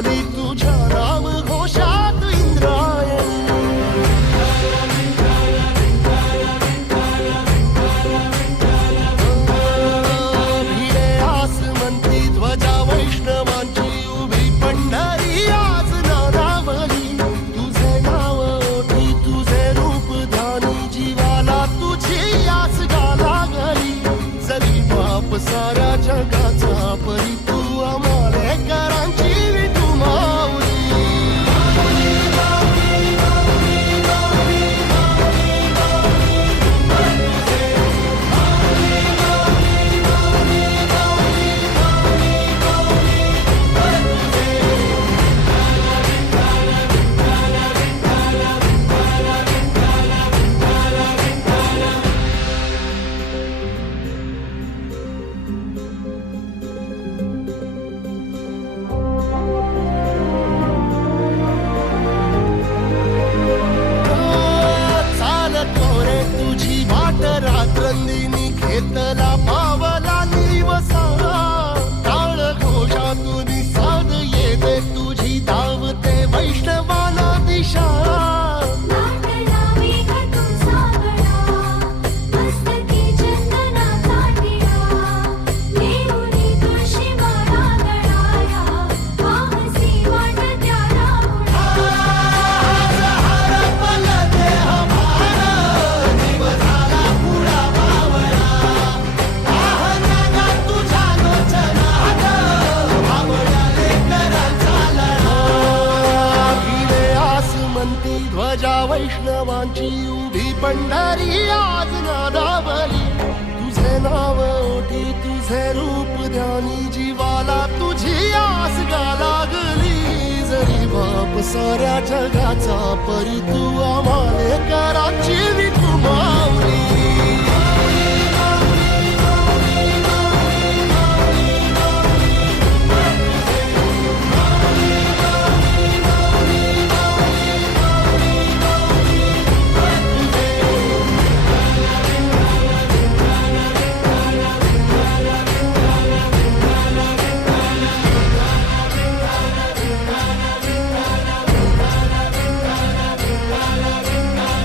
आली तुझ्या नाम घोषात इंद्रायणी. भिडे आसमंती ध्वजा वैष्णवांची उभी पंढरी आज नानावली. तुझे नाव ओठी तुझे रूप ध्यानी जीवाला तुझी आस गा लागली. जरी बाप साऱ्या जगाचा परी तू आमालेकरांची विठू माऊली. रात्रंदिनी घेतला पावला निवसा. टाळ घोषातून साध येते तुझी धावते वैष्णवाला दिशा. ध्वजा वैष्णवांची उभी पंढरी आज नादावली. तुझे नाव ओठी तुझे रूप ध्यानी जीवाला तुझी आस गा लागली. जरी बाप साऱ्या जगाचा परी तू आमालेकरांची विठू माऊली.